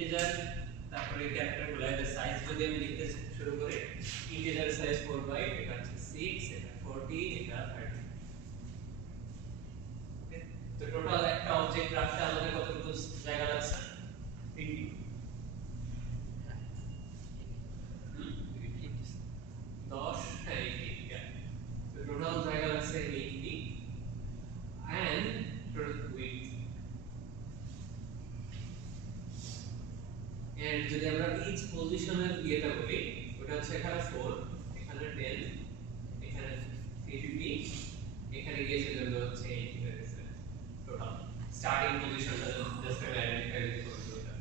Integer তারপরে ক্যারেক্টারগুলো এর size যদি আমি লিখতে শুরু করি ইন্টিজার সাইজ 4 বাইট এটা হচ্ছে 6 এটা 40 এটা 30 ওকে তো টোটাল একটা অবজেক্ট রাখতে আমাদের কতটুকু জায়গা লাগছে 10 হ্যাঁ 80 তো টোটাল জায়গা লাগছে 80 and total width and যদি আমরা each পজিশনের ইয়েটা বলি ওটা হচ্ছে এখানে 4 এখানে 10 এখানে 50 এখানে গিয়ে সেজন্য হচ্ছে 80 হয়ে গেছে টোটাল স্টার্টিং পজিশনটা জাস্ট আইডেন্টিফাই করতে হবে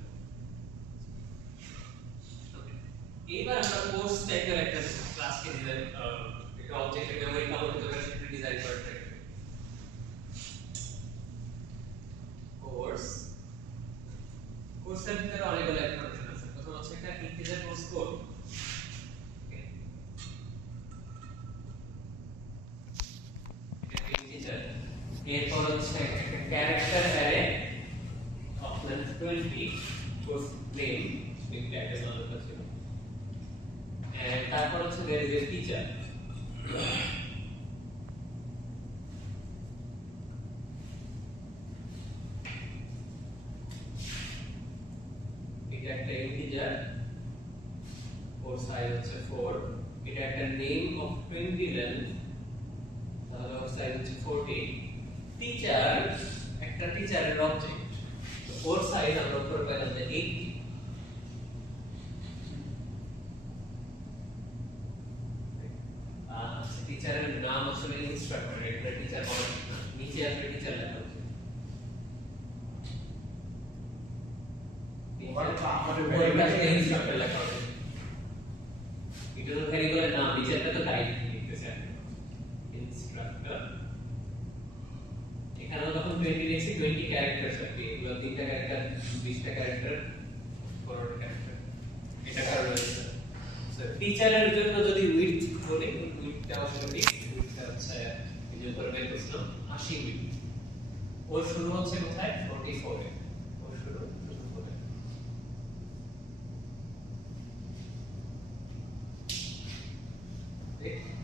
ওকে এইবার আমরা কোর্স টাইপের একটা ক্লাসকে ডিজাইন একটা অবজেক্টের মেমরি কাভার করতে পারি সেটা ডিজাইন করতে হবে কোর্সের ভিতরে অনেকগুলো ইনফরমেশন আছে প্রথম হচ্ছে একটা ইন্টিজার কোর্স কোড এটা ইন্টিজার এরপর হচ্ছে একটা character array of length 20 course name এটা একটা নাম আছে এন্ড তারপর হচ্ছে there is a teacher এটা একটা ইন্টিজার ওর সাইজ হচ্ছে 4 এটা একটা নেম অফ 20 লেন্থ তাহলে ওর সাইজ হচ্ছে 40 টিচার একটা টিচারের অবজেক্ট তো ওর সাইজ আমরা উপরে পেলাম যে 80 টিচারের নাম আসলে ইনস্ট্রাক্টর এটা টিচার বলা না নিচে আসলে টিচার লেখা আছে আমাদের ভ্যারিয়েবল ইনস্ট্রাক্টর লেখা আছে এটা তো ভ্যারিয়েবলের নাম নিচেরটা তো টাইপ লিখতেছে ইনস্ট্রাক্টর এখানে যখন 20 লিখছি 20 ক্যারেক্টারস আছে এগুলো তিনটা ক্যারেক্টার 20টা ক্যারেক্টার 15টা ক্যারেক্টার এটা কারণে হচ্ছে সো টিচারের জন্য যদি উইডথ বলি উইডথটা আসলে উইডথটা হচ্ছে এই যে উপরে বের করছিলাম 80 উইডথ ওর শুরু হচ্ছে কোথায় 44 এ ওর শুরু 44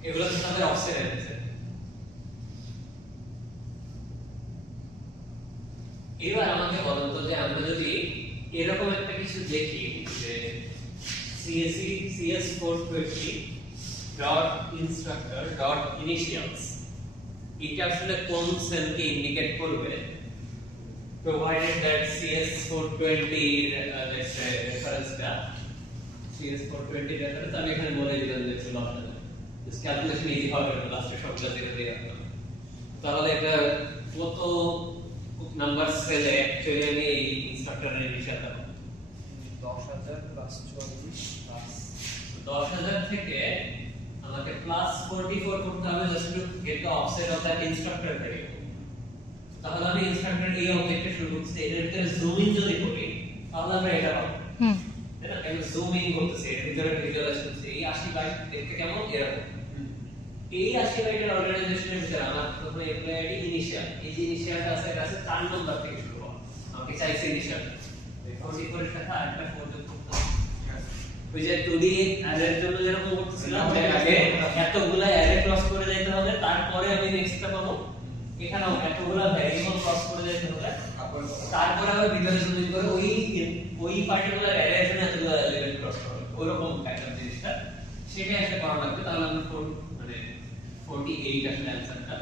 এগুলো হচ্ছে আমাদের অফসেট আছে এবার আমাকে বলুন তো যে আমরা যদি এরকম একটা কিছু দেখি যে cs420.instructor.initials এটা আসলে কোন সেলকে ইন্ডিকেট করবে provided that cs420 let's say রেফারেন্সটা cs420 reference আমি এখানে বলে দিলাম যে ছিল আপনাদের জাস্ট ক্যালকুলেশন ইজি হবে না লাস্টে সবগুলো দিয়ে দিয়ে রাখলাম তাহলে এটা কত নাম্বার সেলে অ্যাকচুয়ালি আমি এই ইনস্ট্রাক্টরের ইনিশিয়াল দেব 10000 প্লাস 44 প্লাস 10000 থেকে আমাকে প্লাস 44 করতে হবে just to get the offset of that instructor variable তাহলে আমি ইনস্ট্রাক্টর এই অবজেক্টে শুরু করছি এর ভিতরে জুম ইন যদি করি তাহলে আমরা এটা পাবো তাই না আমি জুম ইন করতেছি এর ভিতরে ভিজুয়ালাইজেশন করছি এই 80 বাইট দেখতে কেমন এরকম এই 80 বাইটের অর্গানাইজেশনের ভিতরে আমার প্রথমে এমপ্লয়ি আইডি ইনিশিয়াল এই যে ইনিশিয়ালটা আছে এটা আছে 4 নাম্বার থেকে শুরু হবে আমাকে চাইছে ইনিশিয়াল এই 44 এর সাথে আরেকটা 4 যোগ করতে হবে ওই যে 2D অ্যারের জন্য যেরকম করতেছিলাম যে আগে এতগুলা অ্যারে ক্রস করে যেতে হবে তারপরে আমি নেক্সটটা পাবো এখানেও এতগুলা ভ্যারিয়েবল ক্রস করে যেতে হবে তারপরে আবার ভিতরে শুরু করে ওই পার্টিকুলার অ্যারে এর জন্য এতগুলা এলিমেন্ট ক্রস করতে হবে ওরকম প্যাটার্ন জিনিসটা সেটাই একটা করা লাগবে তাহলে আমরা 48 আসলে অ্যানসারটা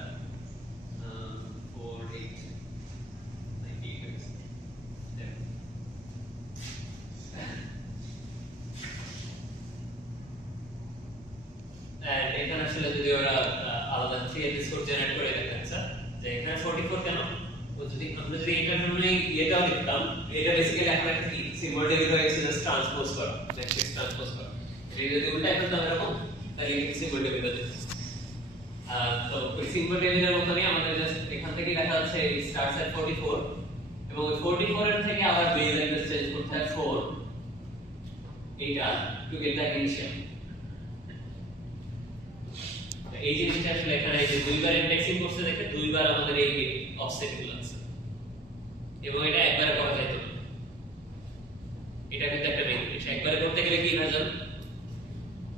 48 এখানে আসলে যদি ওরা আলাদা 3 স্কোর জেনারেট করে দেখেন স্যার যে এখানে 44 কেন তো যদি আমরা যদি এটার জন্য এটাও লিখতাম এটা বেসিক্যালি এখন একটা কি সিম্বল ডেরিভেটিভ এক্সেস ট্রান্সপোজ করা এক্সেস ট্রান্সপোজ করা এটা যদি উল্টা করতাম এরকম তাহলে সিম্বল ডেরিভেটিভ তো ওই সিম্বল ডেরিভেটিভের মতই আমাদের জাস্ট এখান থেকে দেখা যাচ্ছে স্টার্টস এট 44 এবং ওই 44 এর থেকে আবার বেস অ্যাড্রেস চেঞ্জ করতে হয় 4 এটা টু গেট দ্য ইনিশিয়াল এই জিনিসটা আসলে এখানে এই যে দুইবার ইন্ডেক্সিং করতে দেখে দুইবার আমাদের এই অফসেট গুলো আছে এবং এটা একবার করা যায় তো একবারে করতে গেলে কি হয়ে যাবে,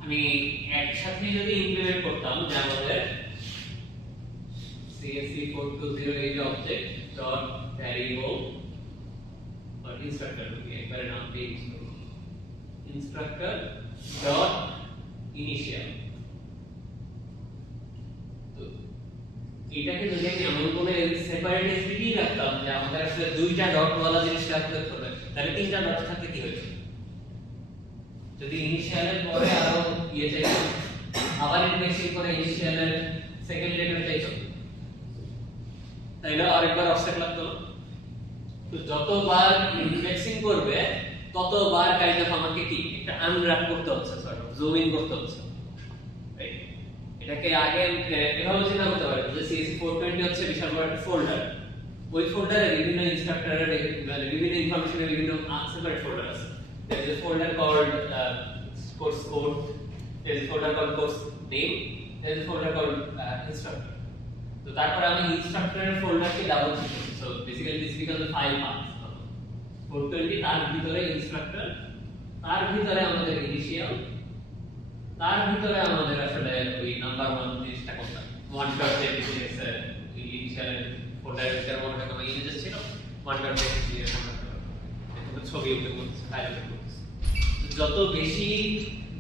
আমি একসাথে যদি ইমপ্লিমেন্ট করতাম যে আমাদের CSC420 এই যে object dot variable or instructor একবারে নাম দিয়ে instructor dot initial, তো এটাকে যদি আমি এমন করে সেপারেট এসপিটি রাখতাম যে আমাদের আসলে দুইটা ডট ওয়ালা জিনিস রাখতে হবে, তাহলে তিনটা ডট থাকতে কি হয়েছে, যদি ইনিশিয়ালের পরে আরো ইয়ে চাইতো, আবার ইন্ডেক্সিং করে ইনিশিয়ালের সেকেন্ড লেটার চাইতো, তাইলে আরেকবার অফসেট লাগতো। তো যতবার ইন্ডেক্সিং করবে ততবার কাইন্ড অফ আমাকে কি একটা আনর্যাপ করতে হচ্ছে, সর্ট অফ জুম ইন করতে হচ্ছে, রাইট? এটাকে আগে এভাবে চিন্তা করতে পারেন যে CSC420 হচ্ছে বিশাল বড় একটা ফোল্ডার, ওই ফোল্ডারে বিভিন্ন ইনস্ট্রাক্টরের বিভিন্ন ইনফরমেশনের বিভিন্ন সেপারেট ফোল্ডার আছে। there is a folder called course code, there is a folder called course name, there is a folder called instructor. তো তারপরে আমি ইনস্ট্রাক্টরের ফোল্ডারকে ডাবল ক্লিক করি, so basically this becomes the file path 420, তার ভিতরে instructor, তার ভিতরে আমাদের ইনিশিয়াল, তার ভিতরে আমাদের আসলে ওই নাম্বার 1 জিনিসটা কোনটা 1.jpg এর ইনিশিয়াল ফোল্ডারের ভিতরে মনে হয় আমার ইমেজেস ছিল 1.jpg এর এটা ছবি ওকে বলছে ফাইল বলছে। যত বেশি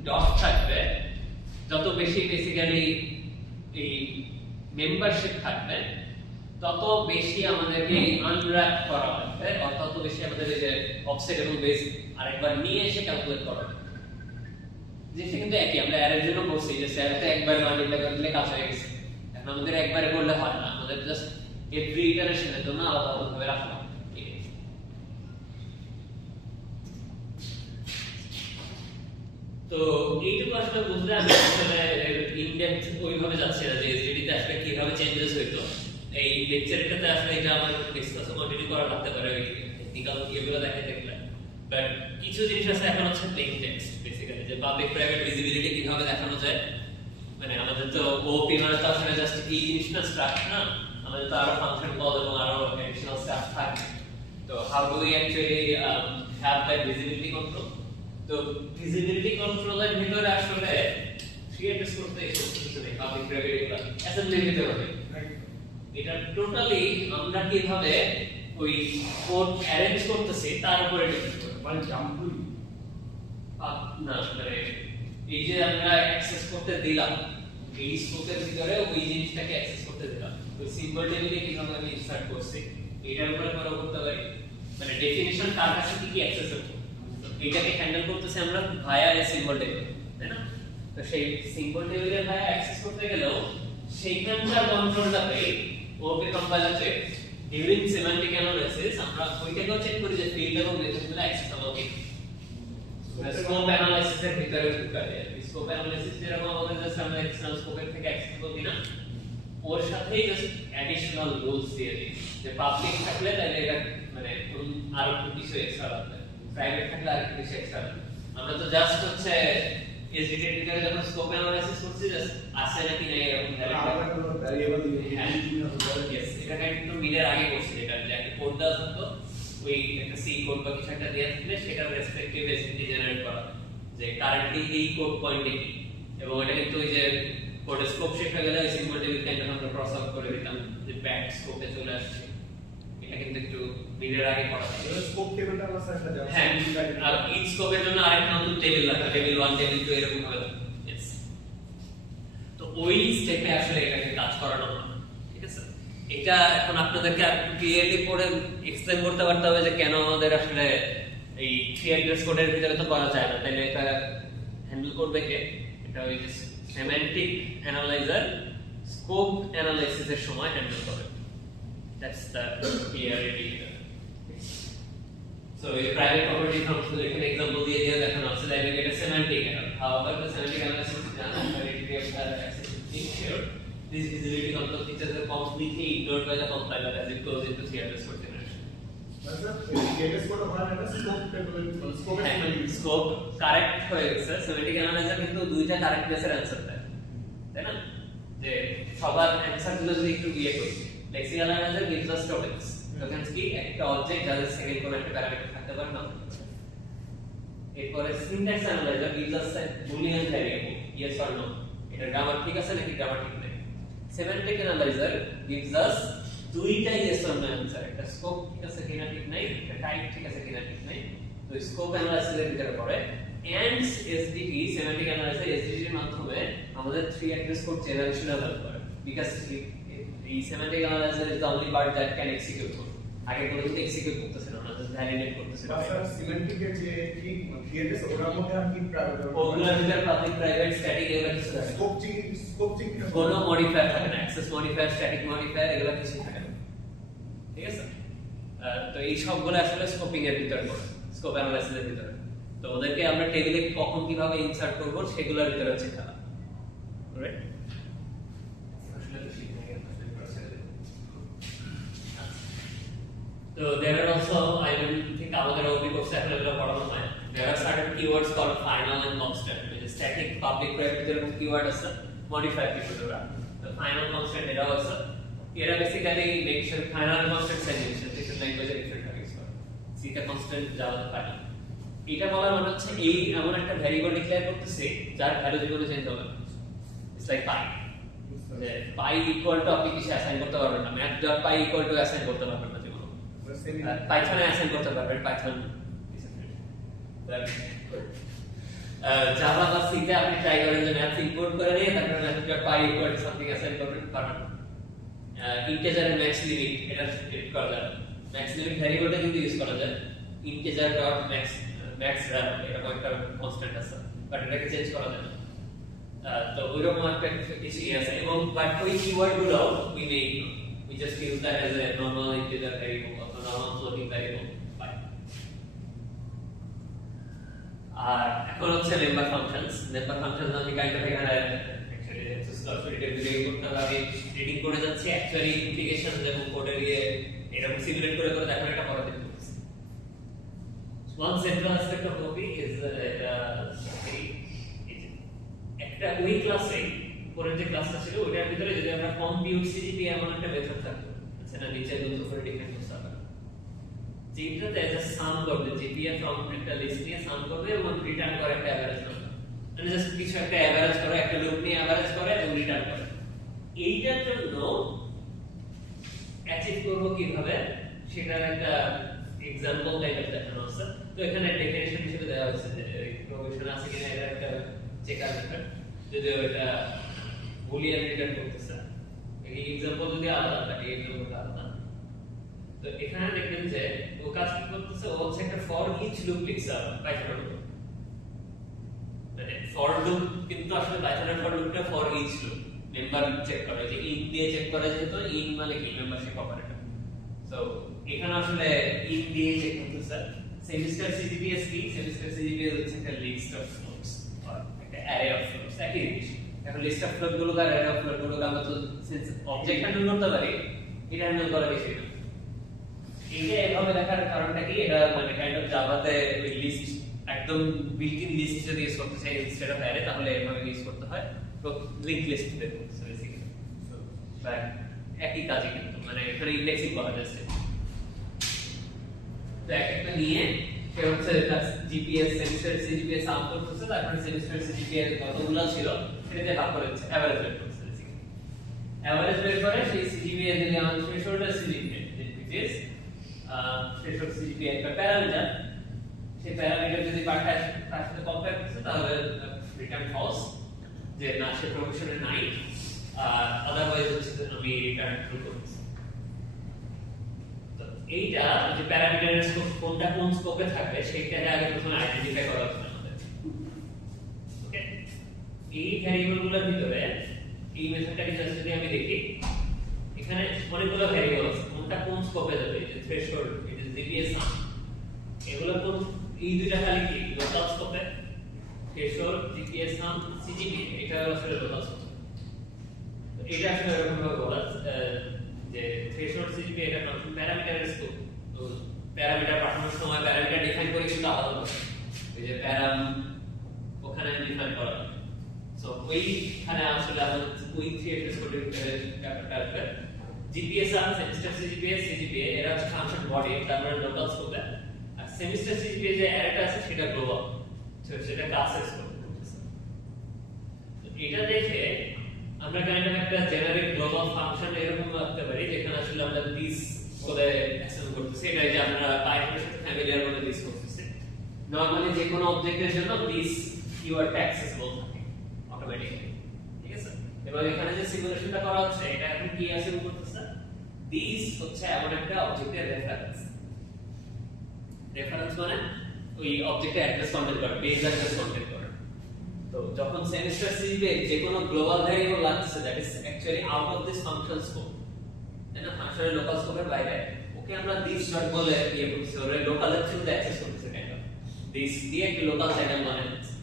ডট থাকবে, যত বেশি বেসিক্যালি এই মেম্বারশিপ থাকবে, তত বেশি আমাদেরকে আনর্যাপ করা লাগবে, আর তত বেশি আমাদের এই যে অফসেট এবং বেস আরেকবার নিয়ে এসে ক্যালকুলেট করা লাগবে। জিনিসটা কিন্তু একই, আমরা অ্যারের জন্য করছি যে স্যারতে একবার মাল্টিপ্লাই করলে কাজ হয়ে গেছে, এখন আমাদের একবারে করলে হয় না, আমাদের জাস্ট এভরি ইটারেশনের জন্য আলাদা আলাদা ভাবে রাখলাম। তো এইটুকু আসলে বুঝলে আমি আসলে ইন ডেপথ ওইভাবে যাচ্ছি না যে এসডিডি তে আসলে কিভাবে চেঞ্জেস হইতো। এই লেকচারটাতে আসলে এটা আমার ডিসকাস কন্টিনিউ করা লাগতে পারে ওই টেকনিক্যাল ইয়েগুলো দেখাতে গেলে, বাট কিছু জিনিস আছে এখন হচ্ছে প্লেন টেক্সট, বেসিক্যালি যে পাবলিক প্রাইভেট ভিজিবিলিটি কিভাবে দেখানো যায়। মানে আমাদের তো ওপি মানে তো আসলে জাস্ট এই জিনিসটা স্ট্রাকচার না, আমাদের তো আরো ফাংশন কল এবং আরো অ্যাডিশনাল স্টাফ থাকে। তো how do we actually have that visibility control. তো ভিজিবিলিটি কন্ট্রোলের ভিতরে আসলে ক্রিয়েটস করতে কিছু নেই, পাবলিক প্রাইভেট এগুলো অ্যাসেম্বলি দিতে হবে। এটা টোটালি আমরা কিভাবে ওই কোড অ্যারেঞ্জ করতেছি তার উপরে ডিপেন্ড করে, মানে জাম্পুল না মানে এই যে আমরা অ্যাক্সেস করতে দিলাম এই স্কোপের ভিতরে ওই জিনিসটাকে অ্যাক্সেস করতে দিলাম, ওই সিম্বল টেবিলে কিভাবে আমি ইনসার্ট করছি এটার উপরে করা করতে পারি, মানে ডেফিনিশন কার কাছে কি কি অ্যাক্সেস হবে এটাকে হ্যান্ডেল করতেছি আমরা ভায়া এই সিম্বল টেবিল, তাই না? তো সেই সিম্বল টেবিলে ভায়া অ্যাক্সেস করতে গেলেও সেইখানকার কন্ট্রোলটা পেয়ে okay compiler check during semantic analysis আমরা ওইটাকেও চেক করি যে ফিল্ড এবং মেথডগুলো অ্যাক্সেসেবল কি। স্কোপ অ্যানালাইসিস এর ভিতরে ঢুকালে স্কোপ অ্যানালাইসিস যেরকম আমাদের জাস্ট আমরা এক্সটার্নাল স্কোপের থেকে অ্যাক্সেসেবল কিনা ওর সাথেই জাস্ট অ্যাডিশনাল রুলস দিয়ে দিই যে পাবলিক থাকলে তাহলে এটা মানে আরো কিছু এক্সট্রা লাগবে, প্রাইভেট থাকলে আর কিছু এক্সট্রা লাগবে। আমরা তো জাস্ট হচ্ছে এসডিটি এর ভিতরে যখন স্কোপ অ্যানালাইসিস করছি জাস্ট আছে নাকি নাই এরকম আলাদা কোনো ভ্যারিয়েবল দিয়ে ইয়েস এটা কিন্তু মিলের আগে করছি, এটা যে একটা কোড দাও তো ওই একটা সি কোড বা কিছু একটা দেয়া থাকলে সেটার রেসপেক্টিভ এসডিটি জেনারেট করা যে কারেন্টলি এই কোড পয়েন্টে কি, এবং এটা কিন্তু ওই যে কোডের স্কোপ শেষ হয়ে গেলে সিম্বল টেবিল কে আমরা ক্রস আউট করে দিতাম যে ব্যাক স্কোপে চলে আসছে, এটা কিন্তু একটু মিলের আগে করা থাকে। স্কোপ টেবিলটা আমরা সেটা দেব, হ্যাঁ আর ইচ স্কোপের জন্য আরেকটা নতুন টেবিল লাগবে, টেবিল 1 টেবিল 2 এরকম হবে। यस তো ওই স্টেপে আসলে এটাকে কাজ করানো হয়, ঠিক আছে? এটা এখন আপনাদেরকে আর ক্লিয়ারলি পড়ে এক্সপ্লেইন করতে পারতে হবে যে কেন আমাদের আসলে এই থ্রি অ্যাড্রেস কোডের ভিতরে তো করা যায় না, তাহলে এটা হ্যান্ডেল করবে কে? এটা ওই যে সেমান্টিক অ্যানালাইজার স্কোপ অ্যানালাইসিস এর সময় হ্যান্ডেল করে। That's the clarity. So a private property function like an example দিয়ে দিয়ে দেখানো আছে like এটা semantic error. However, the semantic analysis is done by retrieving the access to things here. This visibility control features are completely ignored by the compiler as it goes into CRS code generation. আচ্ছা case code হয় না scope table স্কোপের scope correct হয়ে গেছে, semantic analyzer কিন্তু দুইটা correct প্লেসের answer দেয়, তাই না? যে সবার অ্যানসার গুলো যদি একটু ইয়ে করি lexical analyzer gives us tokens. Tokens কি একটা অবজেক্ট যাদের সেকেন্ড কোন একটা প্যারামিটার থাকতে পারে না, এরপরে syntax analyser gives us a boolean variable yes or no, এটা গ্রামার ঠিক আছে নাকি গ্রামার ঠিক নেই। সেমান্টিক অ্যানালাইজার gives us দুইটা yes or no অ্যানসার, একটা স্কোপ ঠিক আছে কিনা ঠিক নাই, একটা টাইপ ঠিক আছে কিনা ঠিক নাই। তো স্কোপ অ্যানালাইসিসের ভিতরে পড়ে and SDT semantic analyser SDT এর মাধ্যমে আমাদের 3 অ্যাড্রেস কোড জেনারেশন হেল্প করে because the semantic analyzer is the only part that can execute code. আগে কোনো কিছু এক্সিকিউট করতেছিল না, জাস্ট ভ্যালিডেট করতেছিল। স্যার সিমেন্টিকের যে কি থিওরিস ওটার মধ্যে আর কি প্রাইভেট ওগুলোর ভিতরে পাবলিক প্রাইভেট স্ট্যাটিক এগুলো কিছু থাকে না। স্কোপচিং কোনো মডিফায়ার থাকে না, অ্যাক্সেস মডিফায়ার স্ট্যাটিক মডিফায়ার এগুলো কিছু থাকে না, ঠিক আছে। তো এই সবগুলো আসলে স্কোপিং এর ভিতরে পড়ে, স্কোপ অ্যানালাইসিসের ভিতরে। তো ওদেরকে আমরা টেবিলে কখন কিভাবে ইনসার্ট করব সেগুলোর ভিতরে হচ্ছে খেলা, right. So there are also, I don't think আমাদের OP course এখন এগুলো পড়ানো হয়। There are certain keywords called final and constant, which is static, public, private যেরকম keyword আছে, modifier keyword ওরা। The final constant এটাও আছে। এরা basically make sure final and constant segmentation, different language এর different targets করে। C টা constant, Java তে final। এটা বলার মানে হচ্ছে এই এমন একটা ভ্যারিয়েবল ডিক্লেয়ার করতেছে যার ভ্যালু জীবনে চেঞ্জ হবে না। It's like pi. যে pi equal to আপনি কিছু অ্যাসাইন করতে পারবেন না, math.pi equal to অ্যাসাইন করতে পারবেন না। পাইথনে অ্যাসাইন করতে পারবেন, পাইথন জাভা বা সি তে আপনি ট্রাই করেন যে ম্যাথ ইম্পোর্ট করে নিয়ে তারপর ম্যাথ.পাই ইকুয়াল টু সামথিং অ্যাসাইন করবেন, পারবেন। ইন্টিজারের ম্যাক্স লিমিট এটা সেট করা যায়, ম্যাক্স লিমিট ভ্যারিয়েবলটা কিন্তু ইউজ করা যায়। Integer dot max max value এরকম একটা কনস্ট্যান্ট আছে, বাট এটাকে চেঞ্জ করা যায় না। তো ওইরকম একটা কিছু আছে, এবং বাট ওই কিওয়ার্ডগুলো we make we just use that as a normal integer variable or normal floating variable. Fine. আর এখন হচ্ছে মেম্বার ফাংশনস। মেম্বার ফাংশনস আমি কাইন্ড অফ এখানে অ্যাকচুয়ালি সফটওয়্যার টেবিলে করতে হবে, রিডিং করে যাচ্ছি অ্যাকচুয়ালি ইমপ্লিকেশন এবং কোডের এরকম সিমুলেট করে করে দেখার একটা পড়াতে করছি। One central aspect of OP is একটা ওই ক্লাসে পরের যে ক্লাসটা ছিল ওটার ভিতরে যদি আমরা কম্পিউট সিজিপি এমন একটা মেথড থাকতো, সেটা নিচে দুটো করে ডিফাইন করতে হবে, যেটাতে এজ সাম করবে জিপিএ ফ্রম একটা লিস্ট নিয়ে সাম করবে এবং রিটার্ন করে একটা এভারেজ নাম্বার, মানে জাস্ট কিছু একটা এভারেজ করে, একটা লুপ নিয়ে এভারেজ করে এবং রিটার্ন করে। এইটার জন্য অ্যাচিভ করব কিভাবে সেটার একটা এক্সাম্পল টাইপ অফ দেখানো আছে। তো এখানে ডেফিনিশন হিসেবে দেওয়া হয়েছে যে প্রভিশন আছে কিনা এটা একটা চেকার মেথড, যদি ওটা বুলিয়ান রিটার্ন করতেছে। এই एग्जांपल যদি আলাদা থাকে, এই এক্সাম্পলটা আলাদা। তো এখানে দেখবেন যে ও কাজ কি করতেছে, ও হচ্ছে একটা ফর ইচ লুপ লিখছে পাইথনের মধ্যে। মানে ফর লুপ কিন্তু আসলে পাইথনের ফর লুপটা for each loop member check করে, যে ইন দিয়ে চেক করে, যেহেতু ইন মানে কি মেম্বারশিপ অপারেটর। সো এখানে আসলে ইন দিয়ে চেক করতেছে। সেমিস্টার সিজিপিএস কি, সেমিস্টার সিজিপিএস হচ্ছে একটা লিস্ট অফ ফ্লোটস আর একটা অ্যারে অফ ফ্লোটস, একই জিনিস। এখন লিস্ট অফ ফ্লোট গুলো আর অ্যারে অফ ফ্লোট গুলো আমরা তো সেন্স অবজেক্ট হ্যান্ডেল করতে পারি, এটা হ্যান্ডেল করা বেশি না। এটা এভাবে দেখার কারণটা কি, এটা মানে কাইন্ড অফ জাভাতে ওই লিস্ট একদম বিল্ট ইন লিস্ট যদি ইউজ করতে চাই ইনস্টেড অফ অ্যারে, তাহলে এভাবে ইউজ করতে হয়। তো লিংক লিস্ট বের করতে হয় বেসিক্যালি। সো বাট একই কাজই কিন্তু, মানে এখানে ইন্ডেক্সিং করা যাচ্ছে। তো একটা নিয়ে সে হচ্ছে জিপিএস সেমিস্টার সিজিপিএস সাম করতেছে, তারপরে সেমিস্টার সিজিপিএস কতগুলো ছিল সেটাতে ভাগ করে দিচ্ছে, এভারেজ বের করছে বেসিক্যালি। এভারেজ বের করে সেই সিজিপিএ যদি আমাদের threshold CGPA which is threshold CGPA একটা প্যারামিটার, সেই প্যারামিটার যদি পাঠায় তার সাথে কম্পেয়ার করছে তাহলে রিটার্ন ফলস, যে না সে প্রফেশনে নাই, আদারওয়াইজ হচ্ছে আমি রিটার্ন ট্রু করতেছি। এইটা যে প্যারামিটারের স্কোপ কোনটা কোন স্কোপে থাকবে সেটা আগে প্রথমে আইডেন্টিফাই করা হচ্ছে আমাদের। ওকে, এই ভ্যারিয়েবলগুলোর ভিতরে এই মেথডটাকে জাস্ট যদি আমি দেখি, এখানে অনেকগুলো ভ্যারিয়েবল আছে, কোনটা কোন স্কোপে যাবে, এই যে থ্রেশহোল্ড, এই যে জিপিএস সাম, এগুলো কোন, এই দুইটা খালি কি লোকাল স্কোপে, থ্রেশহোল্ড জিপিএস সাম সিজিপিএ, এটা আসলে লোকাল স্কোপ। তো এটা আসলে এরকম ভাবে বলা যে থ্রেশহোল্ড সিজিপিএ এটা প্যারামিটারের স্কোপ। তো প্যারামিটার পাঠানোর সময় প্যারামিটার ডিফাইন করে কিন্তু আলাদা হবে, এই যে প্যারাম ওখানে ডিফাইন করা হবে। সো ওইখানে আসলে আমাদের ওই থ্রি অ্যাড্রেস কোডের ব্যাপারটা আসবে। জিপিএস আর সেমিস্টার সিজিপিএ সিজিপিএ এরা হচ্ছে ফাংশন বডি, তারপরে লোকাল স্কোপে, আর সেমিস্টার সিজিপিএ যে অ্যারেটা আছে সেটা গ্লোবাল। সেটা ক্লাস এক্সপোর্ট করতেছে। তো এটা দেখে আমরা কাইন্ড অফ একটা জেনারিক গ্লোবাল ফাংশন এরকম রাখতে পারি যেখানে আসলে আমরা দিস করে অ্যাসাইন করতেছি। এটা যে আমরা পাইথনের সাথে ফ্যামিলিয়ার বলে দিস করতেছি। নরমালি যে কোনো অবজেক্টের জন্য দিস কিওয়ার্ড অ্যাক্সেসিবল থাকে অটোমেটিক্যালি, ঠিক আছে? এবার এখানে যে সিমুলেশনটা করা হচ্ছে এটা এখন কি অ্যাসাইন করতেছে? দিস হচ্ছে এমন একটা অবজেক্টের রেফারেন্স। রেফারেন্স মানে ওই অবজেক্টের অ্যাড্রেস কন্টেন্ট করে, বেস অ্যাড্রেস কন্টেন্ট করে। তো যখন সেমিস্টার সিরিজে যে কোনো গ্লোবাল ভ্যারিয়েবল লাগছে that is actually out of this function scope, তাই না? ফাংশনের লোকাল স্কোপের বাইরে ওকে আমরা দিস ডট বলে ইয়ে করতেছি, ওরে লোকালের থ্রুতে অ্যাক্সেস করতেছি কাইন্ড অফ দিস দিয়ে একটা লোকাল সাইডাল বানাই দিচ্ছি।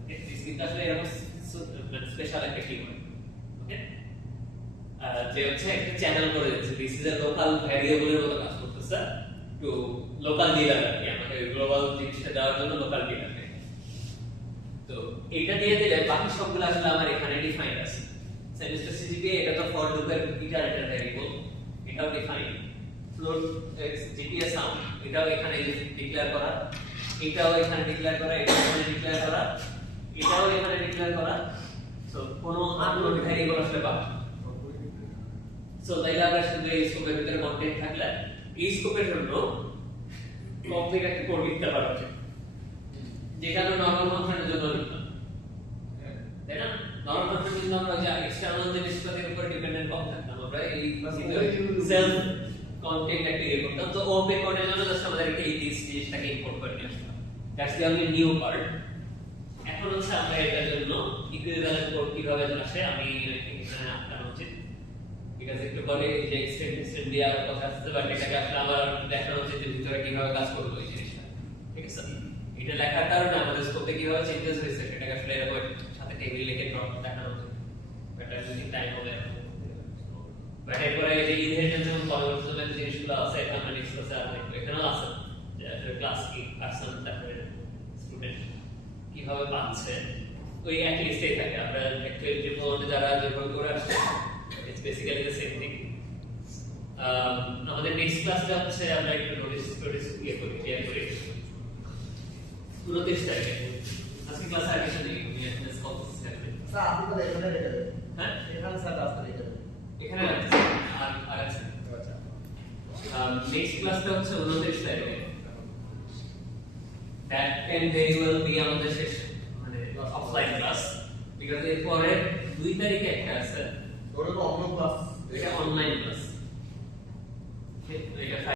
ওকে, দিস কিন্তু আসলে এরকম মানে স্পেশাল একটা কিওয়ার্ড। ওকে, যে হচ্ছে একটা চ্যানেল করে দিচ্ছে, দিস ইজ আ লোকাল ভ্যারিয়েবলের মতো কাজ করতেছে টু লোকাল ডিলার, কি আমাকে গ্লোবাল জিনিসটা দেওয়ার জন্য লোকাল ডিলার। তো এইটা দিয়ে দিলে বাকি সবগুলো আসলে আমার এখানে ডিফাইন্ড আছে। সেমিস্টার সিজিপিএ এটা তো ফর লুপের ইটারেটর ভ্যারিয়েবল, এটাও ডিফাইন। ফ্লোট জিপিএ সাউন্ড এটাও এখানে ডিক্লেয়ার করা, এটাও এখানে ডিক্লেয়ার করা, এটাও এখানে ডিক্লেয়ার করা, এটাও এখানে ডিক্লেয়ার করা। সো কোনো আননোন ভ্যারিয়েবল আসলে পাবো। সো তাইলে আমরা শুধু এই স্কোপের ভিতরে কন্টেন্ট থাকলে এই স্কোপের জন্য কমপ্লিট একটা কোড লিখতে পারবো, যেটা আমরা নরমাল ফাংশনের জন্য লিখলাম, তাই না? নরমাল ফাংশনের জন্য আমরা যে এক্সটার্নাল জিনিসপত্রের উপর ডিপেন্ডেন্ট কম থাকতাম, আমরা এই সেলফ কন্টেন্ট একটা ইয়ে করতাম। তো ওপে কোডের জন্য জাস্ট আমাদের এই জিনিসটাকে ইম্পোর্ট করে নিয়ে আসলাম, that's the only new part. এখন হচ্ছে আমরা এটার জন্য ইকুইভ্যালেন্ট কোড কিভাবে আসে আমি এখানে আঁকানো উচিত, বিকজ একটু পরে যে এক্সটেনশন দেওয়ার কথা আসতে পারে, এটাকে আসলে আমার দেখানো উচিত যে ভিতরে কিভাবে কাজ করবে এই জিনিসটা, ঠিক আছে? এটা লেখার কারণে আমাদের স্কোপে কিভাবে চেঞ্জেস হয়েছে সেটাকে আসলে এরকম সাথে টেবিল লিখে ড্রপ দেখানো উচিত। এটা যদি টাইম হবে, বাট এরপরে যে ইনহেরিটেন্স এবং কনভার্সেবল জিনিসগুলো আছে এটা আমরা ডিসকাসে আর দেখব। এখানেও আছে যে আসলে ক্লাস কি পারসন তারপরে স্টুডেন্ট কিভাবে পাচ্ছে, ওই এক লিস্টেই থাকে। আমরা অ্যাকচুয়ালি যে ফোনে যারা যেভাবে করে আসছে it's basically the same thing. আমাদের নেক্সট ক্লাসটা হচ্ছে আমরা একটু নোটিস ইয়ে করি, ক্লিয়ার করি 29 তারিখে। আজকে ক্লাস আর কিছু নেই, আমি অ্যাটেন্ডেন্স কল সিস্টেমে। স্যার আপনি তো এখানে রেখে দেবেন। হ্যাঁ, এখানে স্যার রাস্তা রেখে দেবেন। এখানে রাখছি আর আছে। আচ্ছা, নেক্সট ক্লাসটা হচ্ছে 29 তারিখে। That can very well be আমাদের শেষ মানে অফলাইন ক্লাস, বিকজ এরপরে 2 তারিখে একটা আছে, ওটা তো অন্য ক্লাস, এটা অনলাইন ক্লাস।